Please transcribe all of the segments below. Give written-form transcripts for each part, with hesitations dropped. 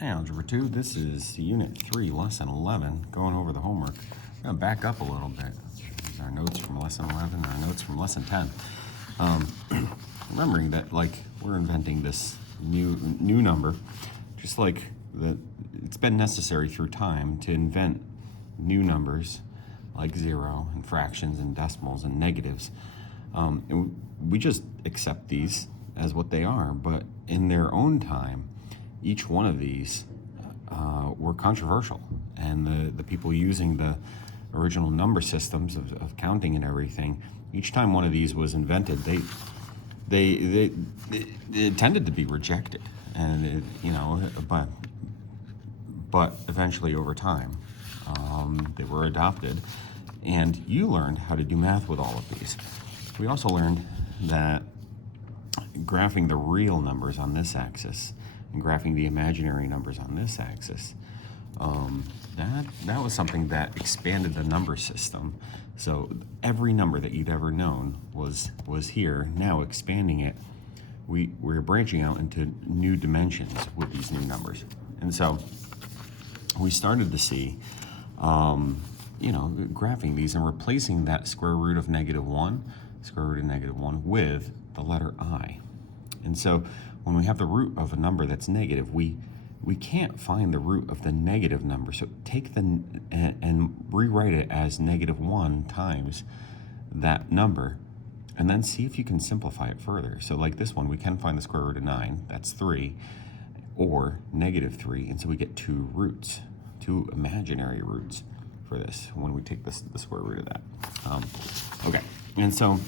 Hey, Algebra 2, this is Unit 3, Lesson 11, going over the homework. I'm going to back up a little bit. These are our notes from Lesson 11, our notes from Lesson 10. Remembering that, like, we're inventing this new number, just like it's been necessary through time to invent new numbers, like 0 and fractions and decimals and negatives. And we just accept these as what they are, but in their own time, each one of these were controversial, and the people using the original number systems of counting and everything, each time one of these was invented, it tended to be rejected, and but eventually over time they were adopted, and you learned how to do math with all of these. We also learned that graphing the real numbers on this axis and graphing the imaginary numbers on this axis, that was something that expanded the number system. So every number that you'd ever known was here. Now expanding it, we're branching out into new dimensions with these new numbers. And so we started to see, graphing these and replacing that square root of -1 with the letter I. And so when we have the root of a number that's negative, we can't find the root of the negative number. So take and rewrite it as -1 times that number, and then see if you can simplify it further. So like this one, we can find the square root of 9, that's 3, or -3, and so we get two roots, two imaginary roots for this when we take the square root of that. Okay, and so,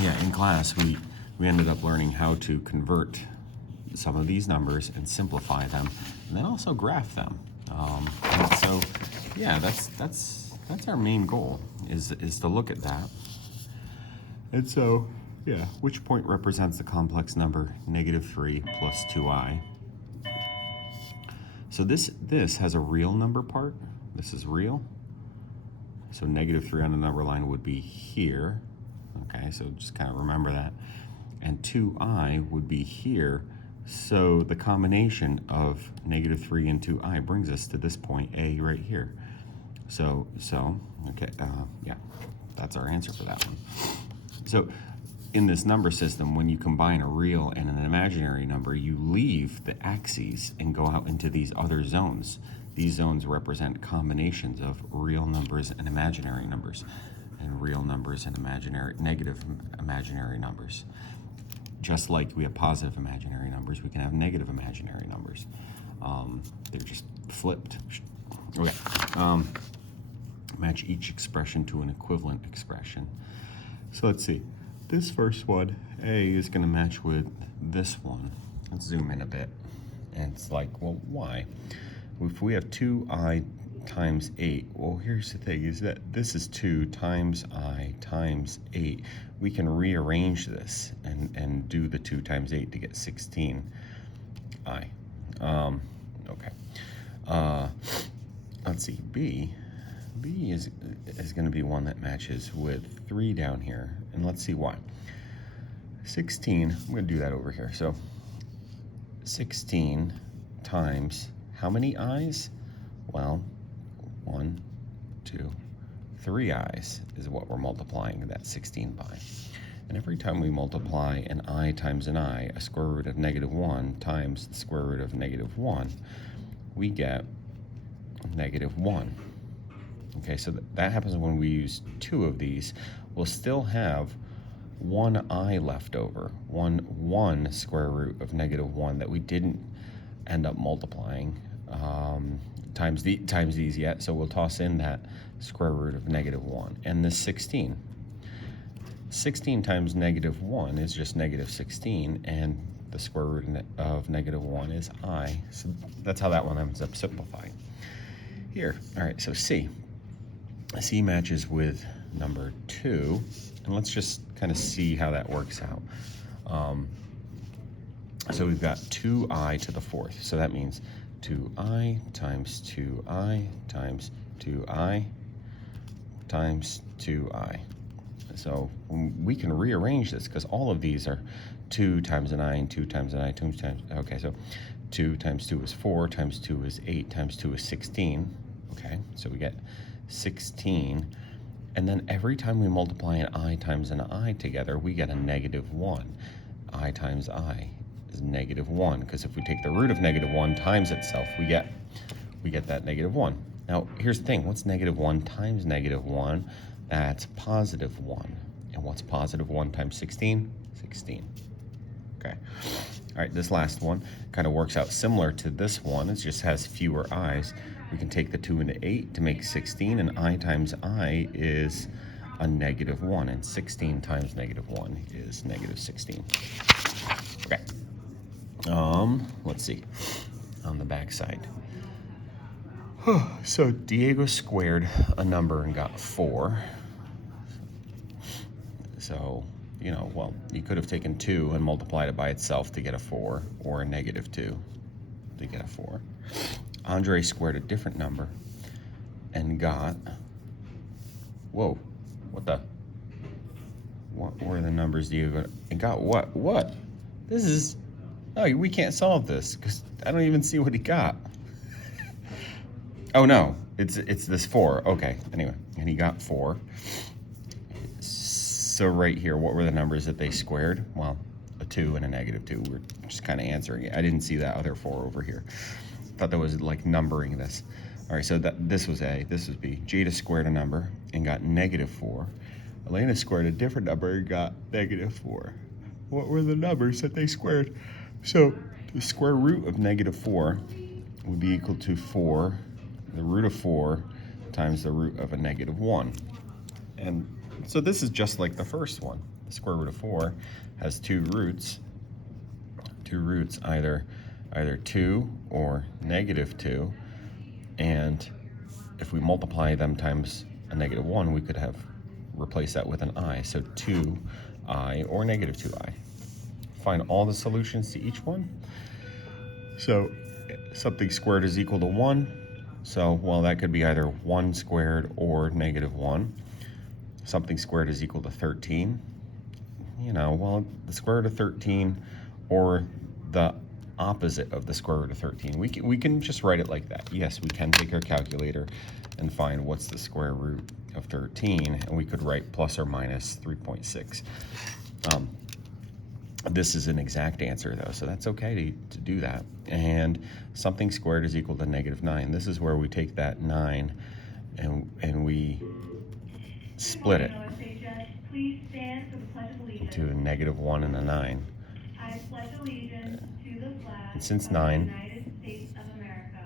yeah, in class, we ended up learning how to convert some of these numbers and simplify them, and then also graph them. And so, yeah, that's our main goal, is to look at that. And so, yeah, which point represents the complex number -3 plus 2i? So this has a real number part. This is real. So -3 on the number line would be here. Okay, so just kind of remember that. And 2i would be here. So the combination of -3 and 2i brings us to this point A right here. So okay, yeah, that's our answer for that one. So in this number system, when you combine a real and an imaginary number, you leave the axes and go out into these other zones. These zones represent combinations of real numbers and imaginary numbers, and real numbers and negative imaginary numbers. Just like we have positive imaginary numbers, we can have negative imaginary numbers. They're just flipped. Okay. Match each expression to an equivalent expression. So let's see. This first one, A, is going to match with this one. Let's zoom in a bit. And it's like, well, why? If we have 2i times 8, well, here's the thing, is that this is 2 times I times 8. We can rearrange this and do the 2 times 8 to get 16i. Okay. Let's see, B is going to be one that matches with 3 down here, and let's see why. 16, I'm going to do that over here. So 16 times how many i's? Well, 1, 2, 3 i's is what we're multiplying that 16 by. And every time we multiply an I times an I, a square root of -1 times the square root of -1, we get -1. Okay, so that happens when we use 2 of these. We'll still have 1 I left over, one square root of -1 that we didn't end up multiplying times these yet, so we'll toss in that square root of -1. And this 16 times -1 is just -16, and the square root of -1 is I. So that's how that one ends up simplifying. Here, all right, so C matches with number 2, and let's just kind of see how that works out. So we've got 2i to the 4th, so that means 2i times 2i times 2i times 2i. So we can rearrange this because all of these are 2 times an I and 2 times an I, 2 times, okay, so 2 times 2 is 4, times 2 is 8, times 2 is 16. Okay, so we get 16. And then every time we multiply an I times an I together, we get a -1. I times I is -1, because if we take the root of -1 times itself, we get that -1. Now, here's the thing. What's -1 times -1? That's +1. And what's +1 times 16? 16. Okay. All right, this last one kind of works out similar to this one. It just has fewer i's. We can take the 2 into 8 to make 16, and I times I is a -1, and 16 times -1 is -16. Okay. Let's see. On the back side. So Diego squared a number and got 4. So, well, you could have taken 2 and multiplied it by itself to get a 4, or a -2 to get a 4. Andre squared a different number and got, whoa, what were the numbers Diego and got what? What? This is, oh, we can't solve this because I don't even see what he got. Oh no, it's this 4. Okay, anyway, and he got 4. So right here, what were the numbers that they squared? Well, a 2 and a -2. We're just kind of answering it. I didn't see that other 4 over here. Thought that was like numbering this. All right, so this was A, this was B. Jada squared a number and got -4. Elena squared a different number and got -4. What were the numbers that they squared? So the square root of -4 would be equal to 4, the root of 4 times the root of a -1. And so this is just like the first one. The square root of 4 has two roots, either 2 or -2. And if we multiply them times a -1, we could have replaced that with an I. So 2I or -2I. Find all the solutions to each one. So something squared is equal to 1. So, well, that could be either 1 squared or -1. Something squared is equal to 13. Well, the square root of 13 or the opposite of the square root of 13. We can just write it like that. Yes, we can take our calculator and find what's the square root of 13, and we could write plus or minus 3.6. This is an exact answer, though, so that's okay to do that. And something squared is equal to -9. This is where we take that 9 and we split it into a -1 and a 9. I pledge allegiance to the flag And since of 9, the United States of America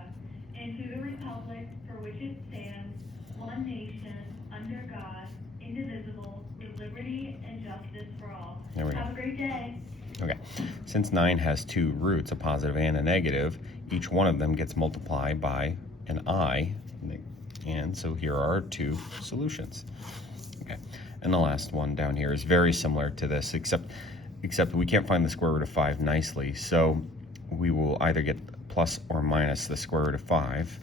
and to the republic for which it stands, one nation, under God, indivisible, with liberty and justice for all. There we go. Have a great day. Okay, since 9 has two roots, a positive and a negative, each one of them gets multiplied by an I, and so here are our two solutions. Okay, and the last one down here is very similar to this, except we can't find the square root of 5 nicely, so we will either get plus or minus the square root of 5,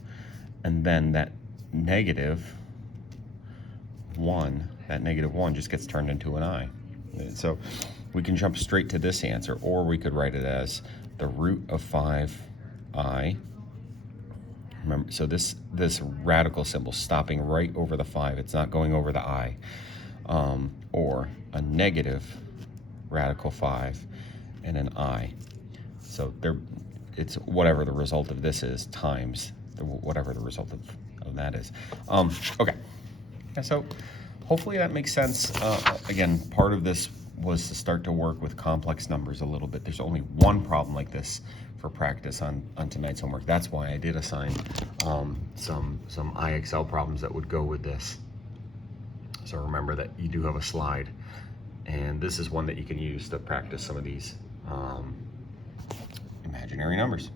and then that -1, that -1 just gets turned into an I. So we can jump straight to this answer, or we could write it as the root of 5I. Remember, so this radical symbol stopping right over the 5, it's not going over the I, or a negative radical 5 and an I. So it's whatever the result of this is times whatever the result of that is. Okay, yeah, so hopefully that makes sense. Again, part of this was to start to work with complex numbers a little bit. There's only one problem like this for practice on tonight's homework. That's why I did assign some IXL problems that would go with this. So remember that you do have a slide, and this is one that you can use to practice some of these imaginary numbers.